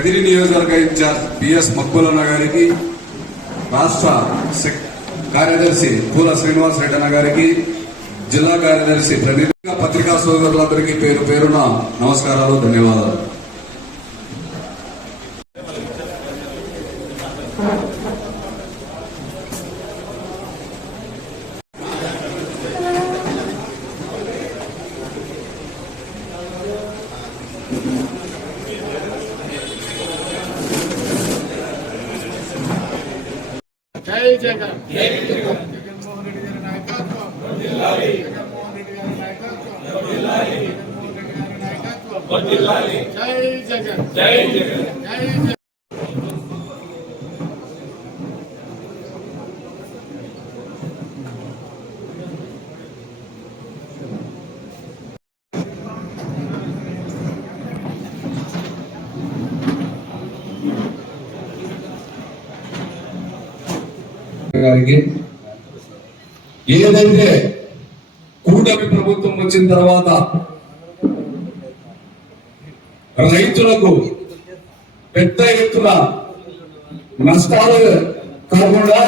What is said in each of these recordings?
కదిరి నియోజకవర్గ incharge BS మక్బులన్న గారికి, రాష్ట్ర కార్యదర్శి పూల శ్రీనివాస్ రెడ్డి అన్న గారికి, జిల్లా కార్యదర్శి ప్రతినిధిగా పత్రికా సోదరులందరికీ పేరు పేరున నమస్కారాలు, ధన్యవాదాలు. జై జగన్, జగన్మోహన్ రెడ్డి గారి నాయకత్వం, జగన్మోహన్ రెడ్డి గారి నాయకత్వం, జగన్మోహన్ రెడ్డి గారి నాయకత్వం, జై జగన్, జై జగన్, జై జగన్. గారికి ఏదైతే కూటమి ప్రభుత్వం వచ్చిన తర్వాత రైతులకు పెద్ద ఎత్తున నష్టాలు కాకుండా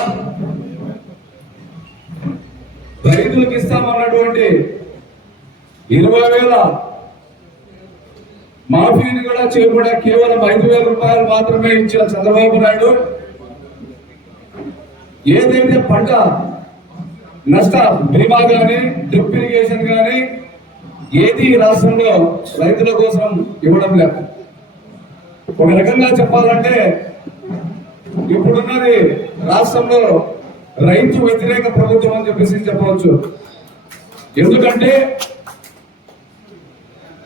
రైతులకు ఇస్తామన్నటువంటి 20,000 మాఫీని కూడా చేయకుండా కేవలం 5,000 రూపాయలు మాత్రమే ఇచ్చిన చంద్రబాబు నాయుడు ఏదైతే పంట నష్ట బీమా కానీ డ్రిప్ ఇరిగేషన్ కానీ ఏది రాష్ట్రంలో రైతుల కోసం ఇవ్వడం లేదు. ఒక రకంగా చెప్పాలంటే ఇప్పుడున్నది రాష్ట్రంలో రైతు వ్యతిరేక ప్రభుత్వం అని చెప్పేసి చెప్పవచ్చు. ఎందుకంటే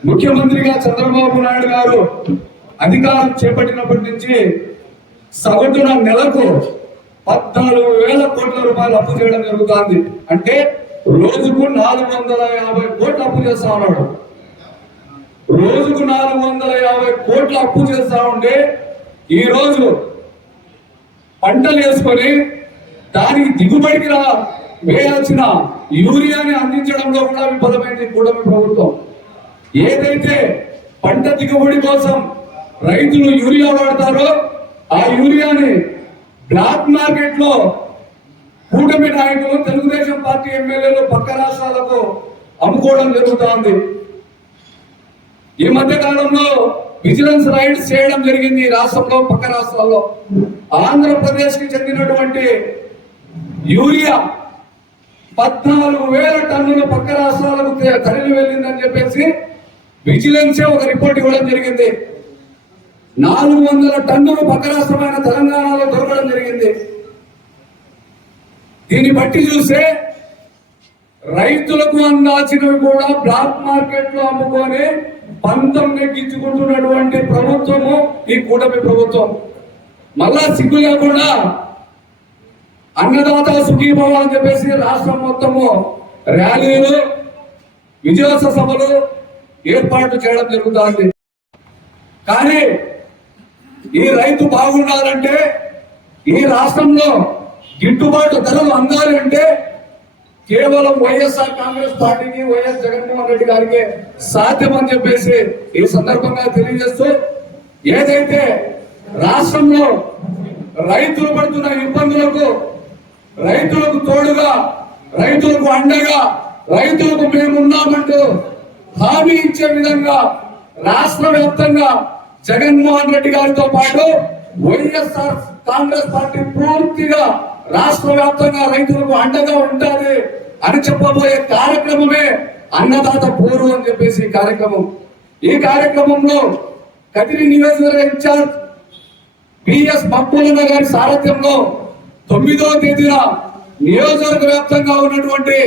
ముఖ్యమంత్రిగా చంద్రబాబు నాయుడు గారు అధికారం చేపట్టినప్పటి నుంచి సగటున నెలకు 14,000 కోట్ల రూపాయలు అప్పు చేయడం జరుగుతుంది. అంటే రోజుకు 450 కోట్లు అప్పు చేస్తా ఉన్నాడు. రోజుకు 450 కోట్ల అప్పు చేస్తా ఉంటే ఈ రోజు పంటలు వేసుకొని దానికి దిగుబడికి వేయాల్సిన యూరియాని అందించడంలో కూడా విఫలమైంది కూటమి ప్రభుత్వం. ఏదైతే పంట దిగుబడి కోసం రైతులు యూరియా వాడతారో ఆ యూరియాని బ్లాక్ మార్కెట్ లో కూటమి నాయకులు, తెలుగుదేశం పార్టీ ఎమ్మెల్యేలు పక్క రాష్ట్రాలకు అమ్ముకోవడం జరుగుతోంది. ఈ మధ్య కాలంలో విజిలెన్స్ రైడ్స్ చేయడం జరిగింది రాష్ట్రంలో, పక్క రాష్ట్రాల్లో. ఆంధ్రప్రదేశ్ కి చెందినటువంటి యూరియా 14,000 టన్నులు పక్క రాష్ట్రాలకు తరలి వెళ్ళిందని చెప్పేసి విజిలెన్సే ఒక రిపోర్ట్ ఇవ్వడం జరిగింది. 400 టన్నులు పక్క రాష్ట్రమైన తెలంగాణలో దొరకడం జరిగింది. దీన్ని బట్టి చూస్తే రైతులకు అందాల్సినవి కూడా బ్లాక్ మార్కెట్ లో అమ్ముకొని పంతం నెగ్గించుకుంటున్నటువంటి ప్రభుత్వము ఈ కూటమి ప్రభుత్వం. మళ్ళా సిగ్గు లేకుండా అన్నదాత సుఖీభవ అని చెప్పేసి రాష్ట్రం మొత్తము ర్యాలీలు, విజయోత్సవ సభలు ఏర్పాటు చేయడం జరుగుతుంది. కానీ ఈ రైతు బాగుండాలంటే, ఈ రాష్ట్రంలో గిట్టుబాటు ధరలు అందాలి అంటే కేవలం వైఎస్ఆర్ కాంగ్రెస్ పార్టీకి, వైఎస్ జగన్మోహన్ రెడ్డి గారికి సాధ్యమని చెప్పేసి ఈ సందర్భంగా తెలియజేస్తూ, ఏదైతే రాష్ట్రంలో రైతులు పడుతున్న ఇబ్బందులకు రైతులకు తోడుగా, రైతులకు అండగా, రైతులకు మేమున్నామంటూ హామీ ఇచ్చే విధంగా రాష్ట్ర వ్యాప్తంగా జగన్మోహన్ రెడ్డి గారితో పాటు వైఎస్ఆర్ కాంగ్రెస్ పార్టీ పూర్తిగా రాష్ట్ర వ్యాప్తంగా రైతులకు అండగా ఉంటుంది అని చెప్పబోయే కార్యక్రమమే అన్నదాత పోరు అని చెప్పేసి కార్యక్రమం. ఈ కార్యక్రమంలో కదిరి నియోజకవర్గ ఇన్ఛార్జ్ బిఎస్ మక్బులన్న గారి సారథ్యంలో 9వ తేదీన నియోజకవర్గ వ్యాప్తంగా ఉన్నటువంటి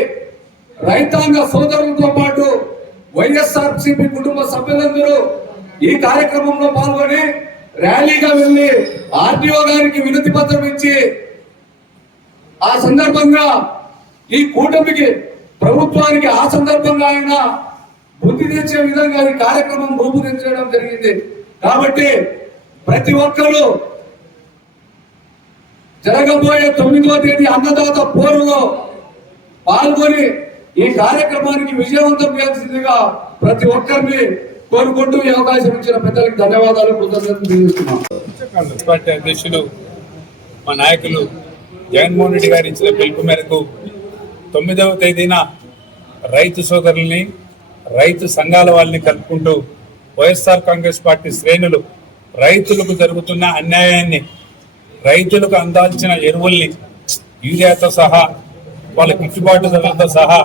రైతాంగ సోదరులతో పాటు వైఎస్ఆర్సీపీ కుటుంబ సభ్యులందరూ ఈ కార్యక్రమంలో పాల్గొని ర్యాలీగా వెళ్లి ఆర్టీఓ గారికి వినతి పత్రం ఇచ్చి ఆ సందర్భంగా ఈ కూటమికి, ప్రభుత్వానికి ఆ సందర్భంగా ఆయన బుద్ధి తెచ్చే విధంగా ఈ కార్యక్రమం రూపుదిద్దడం జరిగింది. కాబట్టి ప్రతి ఒక్కరూ జరగబోయే 9వ తేదీ అన్నదాత పోరులో పాల్గొని ఈ కార్యక్రమానికి విజయవంతం చేయాల్సిందిగా ప్రతి ఒక్కరిని కోరుకుంటూ ఈ అవకాశం ఇచ్చిన పెద్దలకు ధన్యవాదాలు, కృతజ్ఞతలు తెలియజేస్తున్నాం. కాంగ్రెస్ పార్టీ అధ్యక్షులు మా నాయకులు జగన్మోహన్ రెడ్డి గారు ఇచ్చిన పిలుపు మేరకు 9వ తేదీన రైతు సోదరుల్ని, రైతు సంఘాల వాళ్ళని కలుపుకుంటూ వైఎస్ఆర్ కాంగ్రెస్ పార్టీ శ్రేణులు రైతులకు జరుగుతున్న అన్యాయాన్ని, రైతులకు అందాల్సిన ఎరువుల్ని యూరియాతో సహా వాళ్ళ గిట్టుబాటు ధరలతో సహా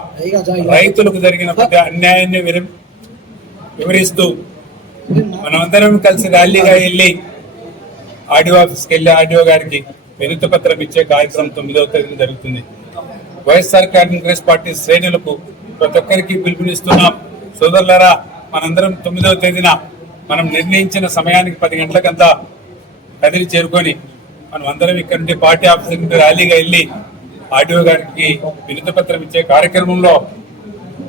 రైతులకు జరిగిన ప్రతి అన్యాయాన్ని వివరిస్తూ మనమందరం కలిసి ర్యాలీగా వెళ్ళి ఆర్డీఓ ఆఫీస్కి వెళ్ళి ఆర్డీఓ గారికి వినతి పత్రం ఇచ్చే కార్యక్రమం 9వ తేదీన జరుగుతుంది. వైఎస్ఆర్ కాంగ్రెస్ పార్టీ శ్రేణులకు ప్రతి ఒక్కరికి పిలుపునిస్తున్నాం. సోదరులారా, మనందరం 9వ తేదీన మనం నిర్ణయించిన సమయానికి 10 గంటలకంతా కదిలి చేరుకొని మనం అందరం ఇక్కడ నుండి పార్టీ ఆఫీస్ నుండి ర్యాలీగా వెళ్ళి ఆర్డీఓ గారికి వినతి పత్రం ఇచ్చే కార్యక్రమంలో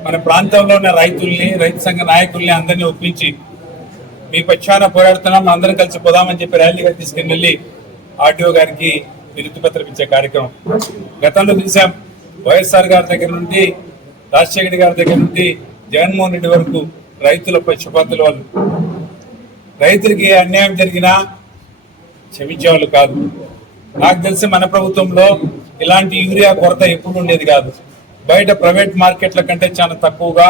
మన ప్రాంతంలో ఉన్న రైతుల్ని, రైతు సంఘ నాయకుల్ని అందరినీ ఒప్పించి మీ పక్షాన పోరాడుతున్నాం, అందరం కలిసి పోదామని చెప్పి ర్యాలీగా తీసుకుని వెళ్ళి ఆర్డీఓ గారికి వినతి పత్రం ఇచ్చే కార్యక్రమం గతంలో చూసాం. వైఎస్ఆర్ గారి దగ్గర నుండి, రాజశేఖర్ గారి దగ్గర నుండి జగన్మోహన్ రెడ్డి వరకు రైతుల పక్షపాతుల వాళ్ళు. రైతులకి ఏ అన్యాయం జరిగినా క్షమించేవాళ్ళు కాదు. నాకు తెలిసి మన ప్రభుత్వంలో ఇలాంటి యూరియా కొరత ఎప్పుడు ఉండేది కాదు. బయట ప్రైవేట్ మార్కెట్ల కంటే చాలా తక్కువగా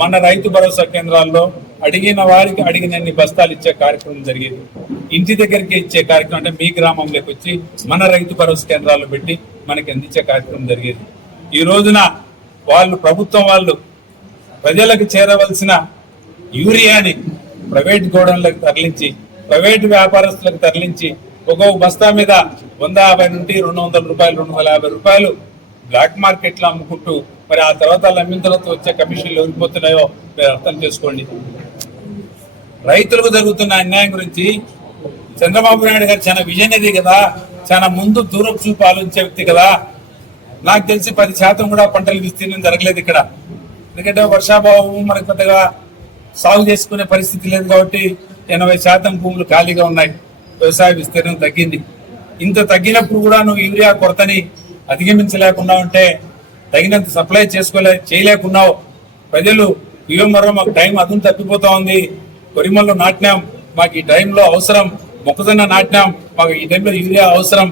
మన రైతు భరోసా కేంద్రాల్లో అడిగిన వారికి అడిగినన్ని బస్తాలు ఇచ్చే కార్యక్రమం జరిగేది. ఇంటి దగ్గరికి ఇచ్చే కార్యక్రమం అంటే మీ గ్రామంలోకి వచ్చి మన రైతు భరోసా కేంద్రాల్లో పెట్టి మనకి అందించే కార్యక్రమం జరిగేది. ఈ రోజున ప్రభుత్వం వాళ్ళు ప్రజలకు చేరవలసిన యూరియాని ప్రైవేట్ గోడౌన్లకు తరలించి, ప్రైవేట్ వ్యాపారస్తులకు తరలించి ఒక్కొక్క బస్తా మీద 150 నుండి 200 రూపాయలు, 250 రూపాయలు బ్లాక్ మార్కెట్లో అమ్ముకుంటూ మరి ఆ తర్వాత అమ్మిన తర్వాత వచ్చే కమిషన్లు ఎవరిపోతున్నాయో మీరు అర్థం చేసుకోండి. రైతులకు జరుగుతున్న అన్యాయం గురించి చంద్రబాబు నాయుడు గారు చాలా విజనరీ కదా, చాలా ముందు దూరపు చూపు ఆలోచించే వ్యక్తి కదా. నాకు తెలిసి 10% కూడా పంటల విస్తీర్ణం జరగలేదు ఇక్కడ. ఎందుకంటే వర్షాభావం మనకు పెద్దగా సాగు చేసుకునే పరిస్థితి లేదు కాబట్టి 80% భూములు ఖాళీగా ఉన్నాయి. వ్యవసాయ విస్తీర్ణం తగ్గింది. ఇంత తగ్గినప్పుడు కూడా నువ్వు యూరియా కొరతని అధిగమించలేకుండా ఉంటే, తగినంత సప్లై చేయలేకున్నావు. ప్రజలు మరో మాకు టైం అదును తప్పిపోతా ఉంది, కొరిమల్లో నాటినాం, మాకు ఈ టైంలో అవసరం, మొక్కజొన్న నాటినాం, మాకు ఈ టైంలో యూరియా అవసరం,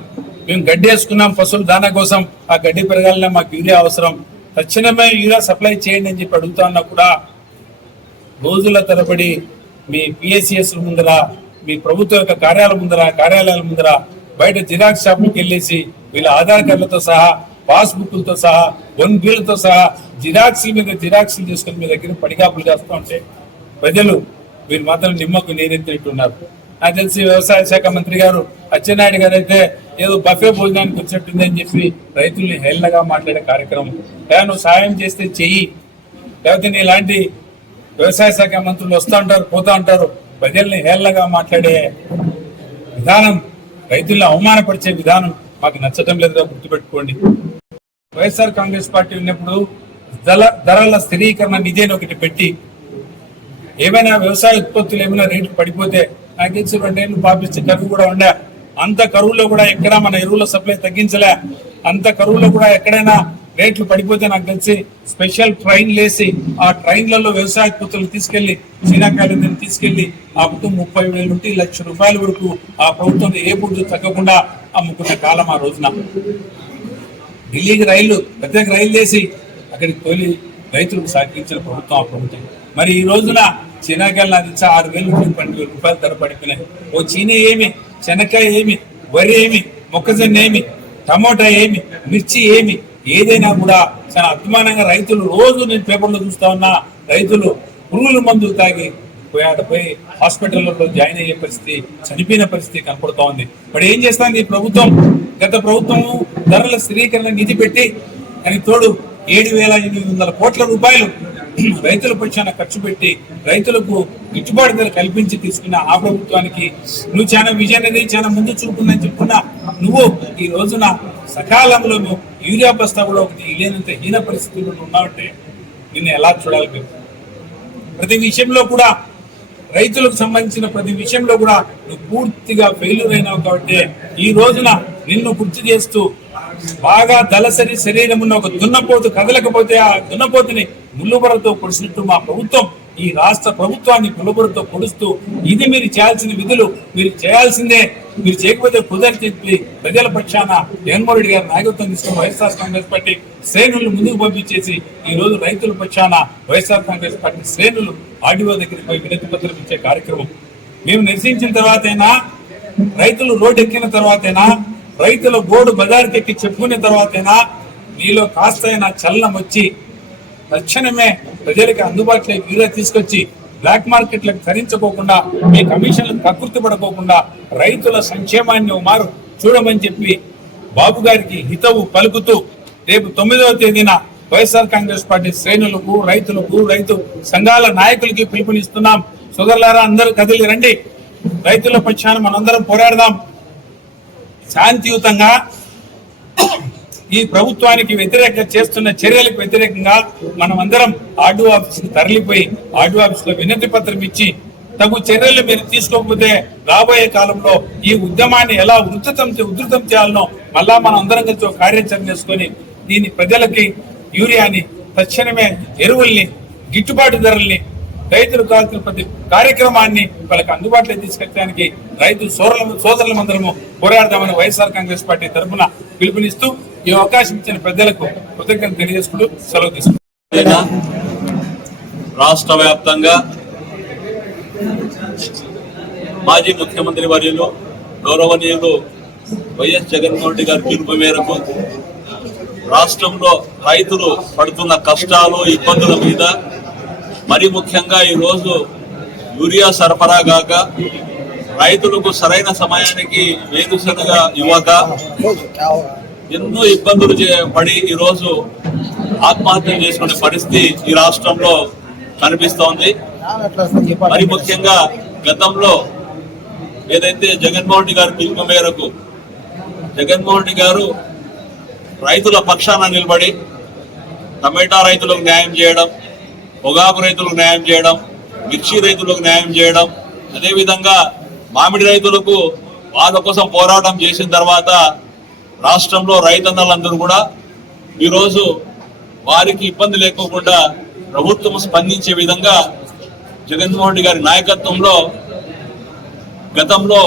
మేము గడ్డి వేసుకున్నాం పశువుల దానా కోసం, ఆ గడ్డి పెరగాలనే మాకు యూరియా అవసరం, తక్షణమే యూరియా సప్లై చేయండి అని చెప్పి అడుగుతా ఉన్నా కూడా రోజుల తరబడి మీ పిఎస్సిఎస్ ముందర, మీ ప్రభుత్వ యొక్క కార్యాలయాల ముందర బయట జిరాక్స్ షాపులకు వెళ్ళేసి వీళ్ళ ఆధార్ కార్డులతో సహా, పాస్బుక్లతో సహా, 1 బిల్లుతో సహా జిరాక్స్ల మీద జిరాక్స్లు చేసుకుని మీ దగ్గర పడిగాపులు చేస్తూ ఉంటే ప్రజలు వీళ్ళు మాత్రం నిమ్మకు నీరెత్తినట్టున్నారు. నాకు తెలిసి వ్యవసాయ శాఖ మంత్రి గారు అచ్చెన్నాయుడు గారు అయితే ఏదో బఫే భోజనానికి వచ్చినట్టుంది అని చెప్పి రైతుల్ని హేళనగా మాట్లాడే కార్యక్రమం. నువ్వు సాయం చేస్తే చెయ్యి, లేకపోతే నీ ఇలాంటి వ్యవసాయ శాఖ మంత్రులు వస్తూ ఉంటారు, పోతా ఉంటారు, ప్రజల్ని హేళనగా మాట్లాడే విధానం, రైతుల్ని అవమానపరిచే విధానం మాకు నచ్చటం లేదుగా గుర్తుపెట్టుకోండి. వైఎస్ఆర్ కాంగ్రెస్ పార్టీ ఉన్నప్పుడు ధరల స్థిరీకరణ నిధి అని ఒకటి పెట్టి ఏమైనా వ్యవసాయ ఉత్పత్తులు ఏమైనా రేట్లు పడిపోతే, నాకు తెలిసి 2 ఏళ్ళు పాపిస్తే కరువు కూడా ఉండే, అంత కరువులో కూడా ఎక్కడా మన ఎరువుల సప్లై తగ్గించలే. అంత కరువులో కూడా ఎక్కడైనా రేట్లు పడిపోతే నాకు తెలిసి స్పెషల్ ట్రైన్లు వేసి ఆ ట్రైన్లలో వ్యవసాయ ఉత్పత్తులు తీసుకెళ్లి, చీనాకాయలు తీసుకెళ్లి అప్పుడు 30,000 నుండి 1,00,000 రూపాయల వరకు ఆ ప్రభుత్వం ఏ బుడ్డు తగ్గకుండా అమ్ముకున్న కాలం ఆ రోజున. ఢిల్లీకి ప్రత్యేక రైలు వేసి అక్కడికి తోలి రైతులకు సహకరించిన ప్రభుత్వం ఆ ప్రభుత్వం. మరి ఈ రోజున చీనాకాయలు నాకు తెలిసి 6,000 నుండి 12,000 రూపాయల ధర పడిపోయినాయి. ఓ చీనీ ఏమి, శనక్కాయ ఏమి, వరి ఏమి, మొక్కజొన్న ఏమి, టమోటా ఏమి, మిర్చి ఏమి, ఏదైనా కూడా చాలా అభిమానంగా రైతులు, రోజు నేను పేపర్లో చూస్తా ఉన్నా, రైతులు పురుగుల మందులు తాగి పోయి హాస్పిటల్లో జాయిన్ అయ్యే పరిస్థితి, చనిపోయిన పరిస్థితి కనపడుతూ ఉంది. మరి ఏం చేస్తాను ఈ ప్రభుత్వం? గత ప్రభుత్వము ధరల స్థిరీకరణ నిధి పెట్టి అని తోడు 7,800 కోట్ల రూపాయలు రైతుల పక్షాన ఖర్చు పెట్టి రైతులకు గిట్టుబాటు ధర కల్పించి తీసుకున్న ఆ ప్రభుత్వానికి నువ్వు చాలా విజయనది, చాలా ముందు చూపుందని చెప్పుకున్నా నువ్వు ఈ రోజున సకాలంలో యూరియా బస్తా కూడా ఒకటి లేనంత హీన పరిస్థితుల్లో ఉన్నావంటే నిన్ను ఎలా చూడాలి? ప్రతి విషయంలో కూడా రైతులకు సంబంధించిన ప్రతి విషయంలో కూడా నువ్వు పూర్తిగా ఫెయిల్యూర్ అయినావు. కాబట్టి ఈ రోజున నిన్ను గుర్తు చేస్తూ బాగా దళసరి శరీరం ఉన్న ఒక దున్నపోతు కదలకపోతే ఆ దున్నపోతుని ముళ్ళుబరతో పొడిచినట్టు మా ప్రభుత్వం ఈ రాష్ట్ర ప్రభుత్వాన్ని పులబులతో పొడుస్తూ ఇది మీరు చేయాల్సిన విధులు, మీరు చేయాల్సిందే, మీరు చేయకపోతే కుదరని చెప్పి ప్రజల పక్షాన జగన్మోహన్ రెడ్డి గారి నాయకత్వం తీసుకున్న వైఎస్ఆర్ కాంగ్రెస్ పార్టీ శ్రేణులు ముందుకు పంపించేసి ఈ రోజు రైతుల పక్షాన వైఎస్ఆర్ కాంగ్రెస్ పార్టీ శ్రేణులు ఆర్డీఓ దగ్గరికి పోయి వినతి పత్రం ఇచ్చే కార్యక్రమం. మేము నిరసించిన తర్వాతైనా, రైతులు రోడ్డు ఎక్కిన తర్వాతైనా, రైతుల గోడు బజార్కి ఎక్కి చెప్పుకునే తర్వాతైనా నీలో కాస్తైనా చలనం వచ్చి తక్షణమే ప్రజలకు అందుబాటులోకి యూరియా తీసుకొచ్చి బ్లాక్ మార్కెట్లకు ధరించుకోకుండా, మీ కమిషన్లకు కకృతి పడుకోకుండా రైతుల సంక్షేమాన్ని మారు చూడమని చెప్పి బాబు గారికి హితవు పలుకుతూ రేపు 9వ తేదీన వైఎస్ఆర్ కాంగ్రెస్ పార్టీ శ్రేణులకు, రైతులకు, రైతు సంఘాల నాయకులకి పిలుపునిస్తున్నాం. సోదరులారా, అందరూ కదిలి రండి, రైతుల పక్షాన మనందరం పోరాడదాం. శాంతియుతంగా ఈ ప్రభుత్వానికి వ్యతిరేకంగా చేస్తున్న చర్యలకు వ్యతిరేకంగా మనం అందరం ఆర్డీఓ ఆఫీస్కి తరలిపోయి ఆర్డీఓ ఆఫీస్ లో వినతి పత్రం ఇచ్చి తగు చర్యలు మీరు తీసుకోకపోతే రాబోయే కాలంలో ఈ ఉద్యమాన్ని ఎలా ఉధృతం చేయాలనో మళ్ళా మనం అందరం కలిసి ఒక కార్యాచరణ చేసుకొని దీని ప్రజలకి యూరియాని, తక్షణమే ఎరువుల్ని, గిట్టుబాటు ధరల్ని, రైతులకు కావాల్సిన ప్రతి కార్యక్రమాన్ని వాళ్ళకి అందుబాటులో తీసుకొచ్చడానికి రైతు సోదరులమందరము పోరాడదామని వైఎస్ఆర్ కాంగ్రెస్ పార్టీ తరఫున పిలుపునిస్తూ ఈ అవకాశం ఇచ్చిన పెద్దలకు కృతజ్ఞతలు తెలియజేసుకుంటూ సెలవు తీసుకుంటాం. రాష్ట్ర వ్యాప్తంగా మాజీ ముఖ్యమంత్రి వర్యులు గౌరవనీయులు వైఎస్ జగన్మోహన్ రెడ్డి గారి పిలుపు మేరకు రాష్ట్రంలో రైతులు పడుతున్న కష్టాలు, ఇబ్బందుల మీద మరి ముఖ్యంగా ఈరోజు యూరియా సరఫరా కాక రైతులకు సరైన సమయానికి వేరుశనగ ఇవ్వక ఎన్నో ఇబ్బందులు పడి ఈరోజు ఆత్మహత్యలు చేసుకునే పరిస్థితి ఈ రాష్ట్రంలో కనిపిస్తోంది. మరి ముఖ్యంగా గతంలో ఏదైతే జగన్మోహన్ రెడ్డి గారి పిలుపు మేరకు జగన్మోహన్ రెడ్డి గారు రైతుల పక్షాన నిలబడి టమాటా రైతులకు న్యాయం చేయడం, పొగాకు రైతులకు న్యాయం చేయడం, మిర్చి రైతులకు న్యాయం చేయడం, అదేవిధంగా మామిడి రైతులకు వాళ్ళ కోసం పోరాటం చేసిన తర్వాత రాష్ట్రంలో రైతన్నలందరూ కూడా ఈరోజు వారికి ఇబ్బంది లేకోకుండా ప్రభుత్వం స్పందించే విధంగా జగన్మోహన్ రెడ్డి గారి నాయకత్వంలో గతంలో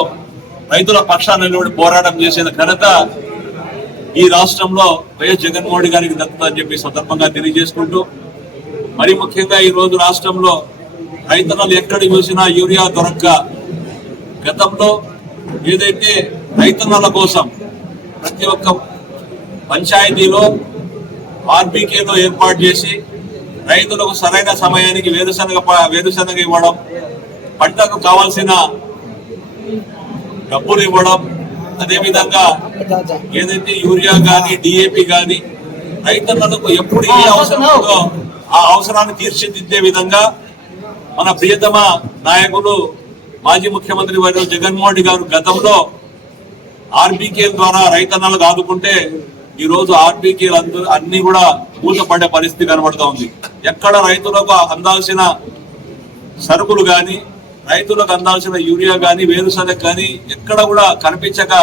రైతుల పక్షాన నిలబడి పోరాటం చేసిన ఘనత ఈ రాష్ట్రంలో వైఎస్ జగన్మోహన్ రెడ్డి గారికి దక్కుతుందని చెప్పి సందర్భంగా తెలియజేసుకుంటూ, మరి ముఖ్యంగా ఈ రోజు రాష్ట్రంలో రైతన్నలు ఎక్కడ చూసినా యూరియా దొరక్క గతంలో ఏదైతే రైతన్నల కోసం ప్రతి ఒక్క పంచాయతీలో ఆర్బీకేలో ఏర్పాటు చేసి రైతులకు సరైన సమయానికి వేరుశనగ ఇవ్వడం, పంటకు కావాల్సిన డబ్బులు ఇవ్వడం, అదేవిధంగా ఏదైతే యూరియా కానీ డిఏపి కానీ రైతన్నలకు ఎప్పుడు ఏ అవసరం ఉందో ఆ అవసరాన్ని తీర్చిదిద్దే విధంగా మన ప్రియతమ నాయకులు మాజీ ముఖ్యమంత్రి వారు జగన్మోహన్ రెడ్డి గారు గతంలో ఆర్బీకే ద్వారా రైతన్నలకు ఆదుకుంటే ఈ రోజు ఆర్బీకేలు అన్ని కూడా మూతపడే పరిస్థితి కనబడుతూ ఉంది. ఎక్కడ రైతులకు అందాల్సిన సరుకులు కానీ, రైతులకు అందాల్సిన యూరియా కానీ, వేరుశనగ కానీ ఎక్కడ కూడా కనిపించక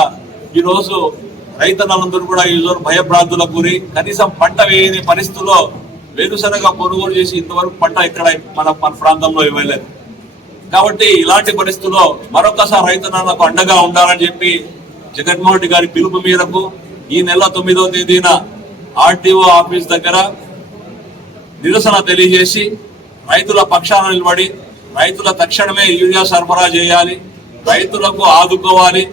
ఈ రోజు రైతన్నలందరూ కూడా ఈ రోజు భయభ్రాంతులకు గురి, కనీసం పంట వేయని పరిస్థితుల్లో వేరుశనగ కొనుగోలు చేసి ఇంతవరకు పంట ఎక్కడ మన ప్రాంతంలో ఇవ్వలేదు. కాబట్టి ఇలాంటి పరిస్థితుల్లో మరొకసారి రైతన్నలకు అండగా ఉండాలని చెప్పి జగన్మోహన్ రెడ్డి గారి పిలుపు మేరకు ఈ నెల 9వ తేదీన ఆర్టీఓ ఆఫీస్ దగ్గర నిరసన తెలియజేసి రైతుల పక్షాన నిలబడి రైతుల తక్షణమే యూరియా సరఫరా చేయాలి, రైతులకు ఆదుకోవాలి,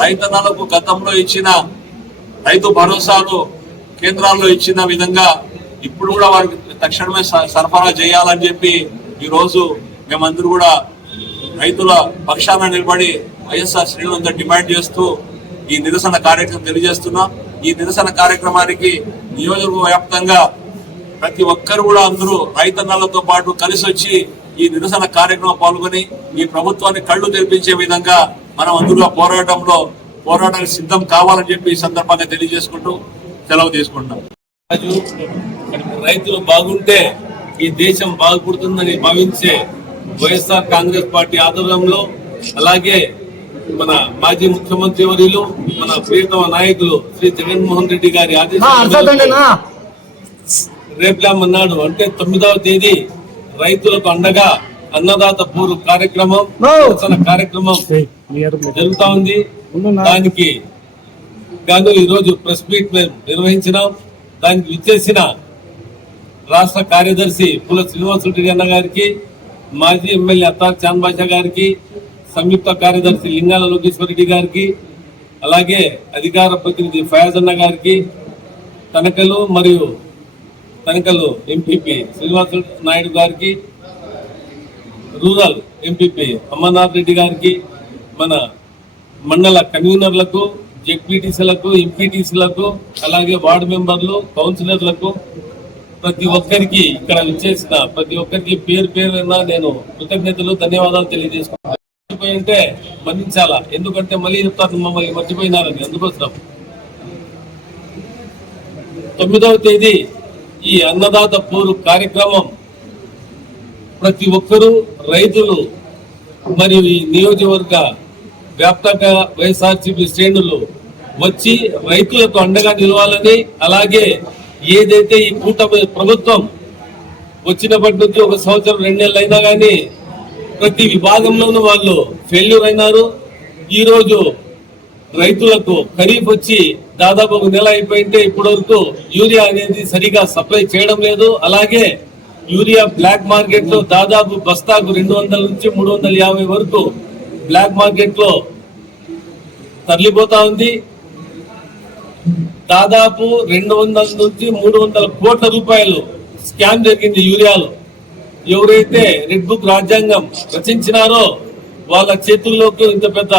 రైతన్నలకు గతంలో ఇచ్చిన రైతు భరోసాలు కేంద్రాల్లో ఇచ్చిన విధంగా ఇప్పుడు కూడా వారికి తక్షణమే సరఫరా చేయాలని చెప్పి ఈ రోజు మేమందరూ కూడా రైతుల పక్షాన నిలబడి వైఎస్ఆర్ శ్రేణులంతా డిమాండ్ చేస్తూ ఈ నిరసన కార్యక్రమం తెలియజేస్తున్నాం. ఈ నిరసన కార్యక్రమానికి నియోజకవర్గ వ్యాప్తంగా ప్రతి ఒక్కరు కూడా అందరూ రైతన్నలతో పాటు కలిసి వచ్చి ఈ నిరసన కార్యక్రమం పాల్గొని ఈ ప్రభుత్వాన్ని కళ్ళు తెరిపించే విధంగా మనం అందరూ పోరాటానికి సిద్ధం కావాలని చెప్పి ఈ సందర్భంగా తెలియజేసుకుంటూ సెలవు తీసుకుంటాం. రైతులు బాగుంటే ఈ దేశం బాగుపడుతుందని భావించే వైఎస్ఆర్ కాంగ్రెస్ పార్టీ ఆధ్వర్యంలో, అలాగే మన మాజీ ముఖ్యమంత్రి వర్యులు మన ప్రియతమ నాయకులు శ్రీ జగన్మోహన్ రెడ్డి గారి ఆదేశాల రేపు మన్నాడు అంటే 9వ తేదీ రైతులకు అండగా అన్నదాత పూర్వ కార్యక్రమం కార్యక్రమం జరుగుతా ఉంది. దానికి గాను ఈరోజు ప్రెస్ మీట్ మేము నిర్వహించినాం. దానికి విచ్చేసిన రాష్ట్ర కార్యదర్శి పుల శ్రీనివాసరెడ్డి అన్న గారికి, మాజీ ఎమ్మెల్యే అత్తార్ చాంద్ బాషా గారికి, సంయుక్త కార్యదర్శి లింగాల లోకేశ్వర రెడ్డి గారికి, అలాగే అధికార ప్రతినిధి ఫయాజ్ అన్న గారికి, తనకలు ఎంపీపీ శ్రీనివాస నాయుడు గారికి, రూరల్ ఎంపీపీ అమర్నాథ్ రెడ్డి గారికి, మన మండల కన్వీనర్లకు, జెడ్పీటీసీలకు, ఎంపీటీసీలకు, అలాగే వార్డు మెంబర్లు, కౌన్సిలర్లకు, ప్రతి ఒక్కరికి ఇక్కడ విచ్చేసిన ప్రతి ఒక్కరికి పేరు పేరున నేను కృతజ్ఞతలు, ధన్యవాదాలు తెలియజేసుకుంటాను. మర్చిపోయింటే మన్నించాలా, ఎందుకంటే మళ్ళీ చెప్తాను మమ్మల్ని మర్చిపోయినారని. అందుకోసం 9వ తేదీ ఈ అన్నదాత పూర్వ కార్యక్రమం ప్రతి ఒక్కరూ, రైతులు మరియు ఈ నియోజకవర్గ వ్యాప్తంగా వైఎస్ఆర్సీపీ శ్రేణులు వచ్చి రైతులకు అండగా నిలవాలని, అలాగే ఏదైతే ఈ కూటమి ప్రభుత్వం వచ్చినప్పటి నుంచి 1 సంవత్సరం 2 నెలలు అయినా కానీ ప్రతి విభాగంలోనూ వాళ్ళు ఫెయిల్యూర్ అయినారు. ఈ రోజు రైతులకు ఖరీఫ్ వచ్చి దాదాపు 1 నెల అయిపోయింటే ఇప్పటి వరకు యూరియా అనేది సరిగా సప్లై చేయడం లేదు. అలాగే యూరియా బ్లాక్ మార్కెట్ లో దాదాపు బస్తాకు 200 నుంచి 350 వరకు బ్లాక్ మార్కెట్ లో తరలిపోతా ఉంది. దాదాపు 200 నుంచి 300 కోట్ల రూపాయలు స్కామ్ జరిగింది యూరియాలో. ఎవరైతే రెడ్ బుక్ రాజ్యాంగం రచించినారో వాళ్ళ చేతుల్లోకి ఇంత పెద్ద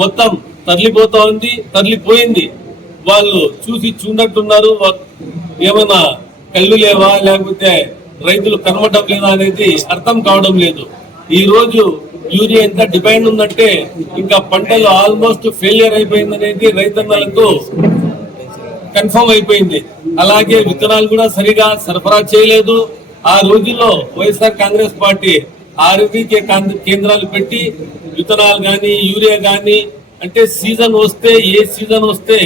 మొత్తం తరలిపోతా ఉంది, తరలిపోయింది. వాళ్ళు చూసి చూడట్టున్నారు. ఏమైనా కళ్ళు లేవా, లేకపోతే రైతులు కనబడడం లేదా అనేది అర్థం కావడం లేదు. ఈ రోజు యూరియా ఎంత డిమాండ్ ఉందంటే ఇంకా పంటలు ఆల్మోస్ట్ ఫెయిలియర్ అయిపోయింది అనేది రైతన్నలకు కన్ఫర్మ్ అయిపోయింది. అలాగే విత్తనాలు కూడా సరిగా సరఫరా చేయలేదు. ఆ రోజుల్లో వైఎస్ఆర్ కాంగ్రెస్ పార్టీ ఆర్బీకే కేంద్రాలు పెట్టి విత్తనాలు గాని, యూరియా గాని, అంటే సీజన్ వస్తే ఏ సీజన్ వస్తే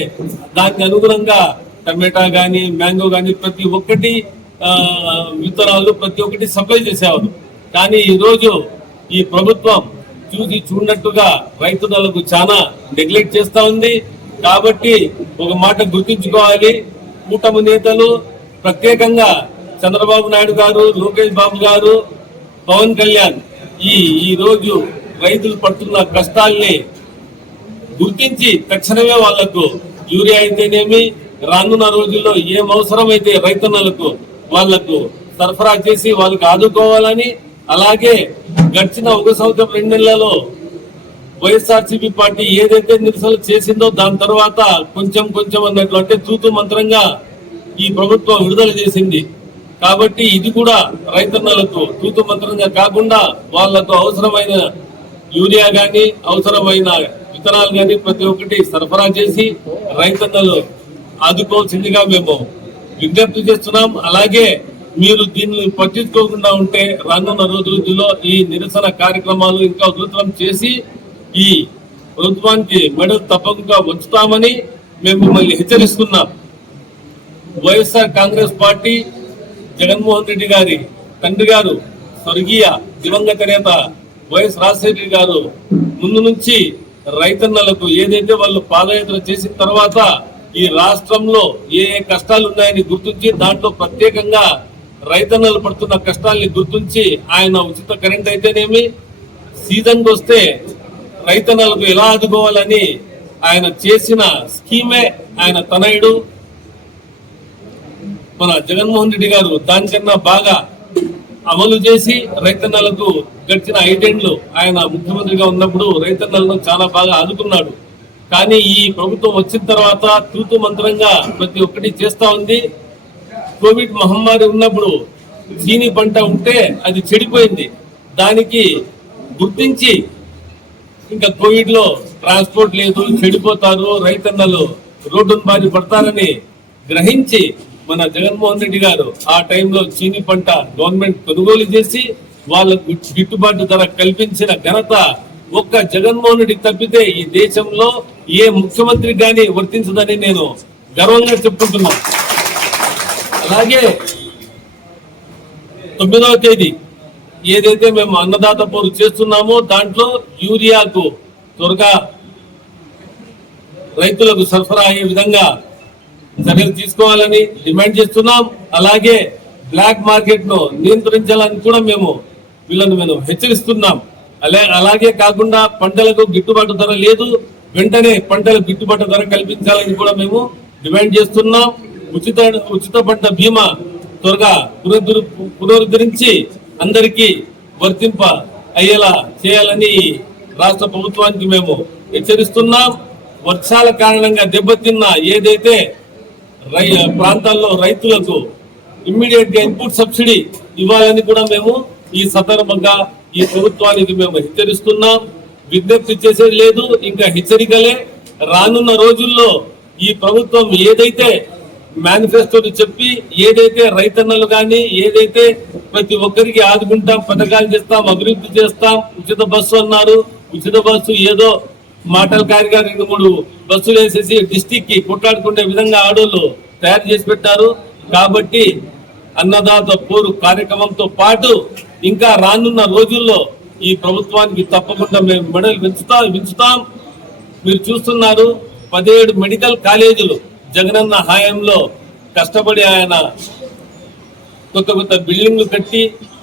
దానికి అనుగుణంగా టమాటా గాని, మ్యాంగో గాని ప్రతి ఒక్కటి విత్తనాలు ప్రతి ఒక్కటి సప్లై చేసేవారు. కానీ ఈ రోజు ఈ ప్రభుత్వం చూసి చూడనట్టుగా రైతులకు చాలా నెగ్లెక్ట్ చేస్తా ఉంది. కాబట్టి ఒక మాట గుర్తుంచుకోవాలి, కూటమి నేతలు ప్రత్యేకంగా చంద్రబాబు నాయుడు గారు, లోకేష్ బాబు గారు, పవన్ కళ్యాణ్ ఈ రోజు రైతులు పడుతున్న కష్టాల్ని గుర్తించి తక్షణమే వాళ్లకు యూరియా అయితేనేమి, రానున్న రోజుల్లో ఏం అవసరమైతే రైతన్నలకు వాళ్లకు సరఫరా చేసి వాళ్ళకి ఆదుకోవాలని, అలాగే గడిచిన 1 సంవత్సరం 2 నెలలలో వైఎస్ఆర్సీపీ పార్టీ ఏదైతే నిరసనలు చేసిందో దాని తర్వాత కొంచెం కొంచెం అన్నట్లు, అంటే తూతు మంత్రంగా ఈ ప్రభుత్వం విడుదల చేసింది. కాబట్టి ఇది కూడా రైతన్నలకు తూతు మంత్రంగా కాకుండా వాళ్లకు అవసరమైన యూరియా గాని, అవసరమైన విత్తనాలు గాని ప్రతి ఒక్కటి సరఫరా చేసి రైతన్నలు ఆదుకోవాల్సిందిగా మేము విజ్ఞప్తి చేస్తున్నాం. అలాగే మీరు దీన్ని పట్టించుకోకుండా ఉంటే రానున్న రోజుల్లో ఈ నిరసన కార్యక్రమాలు ఇంకా ఉధృతం చేసి ఈ ప్రభుత్వానికి మెడలు తప్పకుండా ఉంచుతామని మేము మిమ్మల్ని హెచ్చరిస్తున్నాం. వైఎస్ఆర్ కాంగ్రెస్ పార్టీ జగన్మోహన్ రెడ్డి గారి తండ్రి గారు స్వర్గీయ దివంగత నేత వైఎస్ రాజశేఖర గారు ముందు నుంచి రైతన్నలకు ఏదైతే వాళ్ళు పాదయాత్ర చేసిన తర్వాత ఈ రాష్ట్రంలో ఏ కష్టాలు ఉన్నాయని గుర్తించి దాంట్లో ప్రత్యేకంగా రైతన్నలు పడుతున్న కష్టాల్ని గుర్తించి ఆయన ఉచిత కరెంట్ అయితేనేమి, సీజన్ వస్తే రైతన్నలకు ఎలా ఆదుకోవాలని ఆయన చేసిన స్కీమే ఆయన తనయుడు మన జగన్మోహన్ రెడ్డి గారు దానికన్నా బాగా అమలు చేసి రైతన్నలకు గడిచిన 5 ఏళ్లు ఆయన ముఖ్యమంత్రిగా ఉన్నప్పుడు రైతన్నలను చాలా బాగా ఆదుకున్నాడు. కానీ ఈ ప్రభుత్వం వచ్చిన తర్వాత తూతు మంత్రంగా ప్రతి ఒక్కటి చేస్తా ఉంది. కోవిడ్ మహమ్మారి ఉన్నప్పుడు చీనీ పంట ఉంటే అది చెడిపోయింది. దానికి గుర్తించి ఇంకా కోవిడ్ లో ట్రాన్స్పోర్ట్ లేదు, చెడిపోతారు, రైతన్నలు రోడ్డును బారి పడతారని గ్రహించి మన జగన్మోహన్ రెడ్డి గారు ఆ టైంలో చీనీ పంట గవర్నమెంట్ కొనుగోలు చేసి వాళ్ళకు గిట్టుబాటు ధర కల్పించిన ఘనత ఒక్క జగన్మోహన్ రెడ్డి తప్పితే ఈ దేశంలో ఏ ముఖ్యమంత్రి గాని వర్తించదని నేను గర్వంగా చెప్పుకుంటున్నాను. అలాగే 9వ తేదీ ఏదైతే మేము అన్నదాత పోరు చేస్తున్నామో దాంట్లో యూరియాకు త్వరగా రైతులకు సరఫరా అయ్యే విధంగా చర్యలు తీసుకోవాలని డిమాండ్ చేస్తున్నాం. అలాగే బ్లాక్ మార్కెట్ ను నియంత్రించాలని కూడా మేము హెచ్చరిస్తున్నాం. అలాగే కాకుండా పంటలకు గిట్టుబాటు ధర లేదు, వెంటనే పంటలకు గిట్టుబాటు ధర కల్పించాలని కూడా మేము డిమాండ్ చేస్తున్నాం. ఉచిత పంట బీమా త్వరగా పునరుద్ధరించి అందరికీ వర్తింప అయ్యేలా చేయాలని రాష్ట్ర ప్రభుత్వానికి మేము హెచ్చరిస్తున్నాం. వర్షాల కారణంగా దెబ్బతిన్న ఏదైతే ప్రాంతాల్లో రైతులకు ఇమ్మీడియట్ గా ఇన్పుట్ సబ్సిడీ ఇవ్వాలని కూడా మేము ఈ సందర్భంగా ఈ ప్రభుత్వానికి మేము హెచ్చరిస్తున్నాం. విజ్ఞప్తి చేసేది లేదు, ఇంకా హెచ్చరికలే. రానున్న రోజుల్లో ఈ ప్రభుత్వం ఏదైతే మేనిఫెస్టోని చెప్పి ఏదైతే రైతన్నలు కానీ ఏదైతే ప్రతి ఒక్కరికి ఆదుకుంటాం, పథకాలు చేస్తాం, అభివృద్ధి చేస్తాం, ఉచిత బస్సు అన్నారు. ఉచిత బస్సు ఏదో మాటల కారిగా 2-3 బస్సులు వేసేసి డిస్టిక్ కి కొట్లాడుకునే విధంగా ఆడోళ్ళు తయారు చేసి పెట్టారు. కాబట్టి అన్నదాత పోరు కార్యక్రమంతో పాటు ఇంకా రానున్న రోజుల్లో ఈ ప్రభుత్వానికి తప్పకుండా మేము మెడలు పెంచుతాం. మీరు చూస్తున్నారు 17 మెడికల్ కాలేజీలు జగనన్న హయాంలో కష్టపడి ఆయన కొత్త బిల్డింగ్లు కట్టి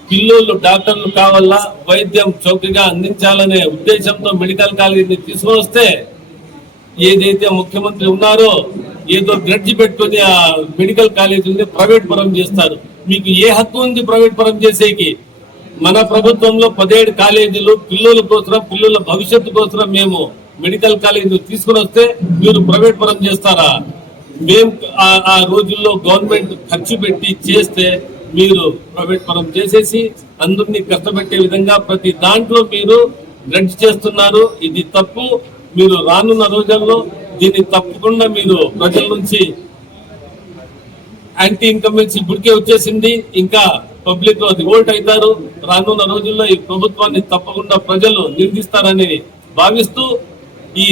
పిల్లోళ్ళు డాక్టర్లు కావాలా, వైద్యం చౌకగా అందించాలనే ఉద్దేశంతో మెడికల్ కాలేజీని తీసుకొస్తే ఏదైతే ముఖ్యమంత్రి ఉన్నారో ఏదో గ్రడ్జి పెట్టుకుని ఆ మెడికల్ కాలేజీని ప్రైవేట్ పరం చేస్తారు. మీకు ఏ హక్కు ఉంది ప్రైవేట్ పరం చేసేకి? మన ప్రభుత్వంలో 17 కాలేజీలు పిల్లల కోసం, పిల్లల భవిష్యత్తు కోసం మేము మెడికల్ కాలేజీలు తీసుకుని వస్తే మీరు ప్రైవేట్ పరం చేస్తారా? మేము ఆ రోజుల్లో గవర్నమెంట్ ఖర్చు పెట్టి చేస్తే మీరు ప్రైవేట్ పరం చేసేసి అందరినీ కష్టపెట్టే విధంగా ప్రతి దాంట్లో మీరు గ్రడ్జ్ చేస్తున్నారు. ఇది తప్పు. మీరు రానున్న రోజుల్లో దీన్ని తప్పకుండా మీరు ప్రజల నుంచి యాంటీ ఇన్కంబెన్సీ గుడికే వచ్చేసింది. ఇంకా పబ్లిక్ లో రివోల్ట్ అవుతారు. రానున్న రోజుల్లో ఈ ప్రభుత్వాన్ని తప్పకుండా ప్రజలు నిందిస్తారని భావిస్తూ ఈ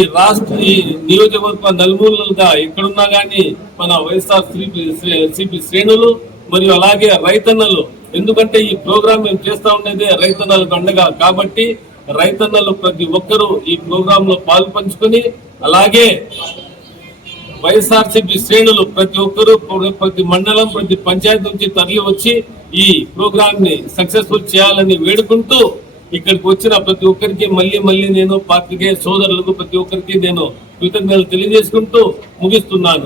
నియోజకవర్గ నలుమూలలుగా ఎక్కడున్నా గానీ మన వైఎస్ఆర్ సిపి శ్రేణులు మరియు అలాగే రైతన్నలు, ఎందుకంటే ఈ ప్రోగ్రాం మేము చేస్తా ఉండేదే రైతన్నలకు అండగా కాబట్టి రైతన్నలు ప్రతి ఒక్కరూ ఈ ప్రోగ్రామ్ లో పాలు పంచుకొని అలాగే వైఎస్ఆర్సీపీ శ్రేణులు ప్రతి ఒక్కరూ ప్రతి మండలం ప్రతి పంచాయతీ నుంచి తరలి వచ్చి ఈ ప్రోగ్రామ్ ని సక్సెస్ఫుల్ చేయాలని వేడుకుంటూ ఇక్కడికి వచ్చిన ప్రతి ఒక్కరికి మళ్ళీ నేను పాత్రికేయ సోదరులకు ప్రతి ఒక్కరికి నేను కృతజ్ఞతలు తెలియజేసుకుంటూ ముగిస్తున్నాను.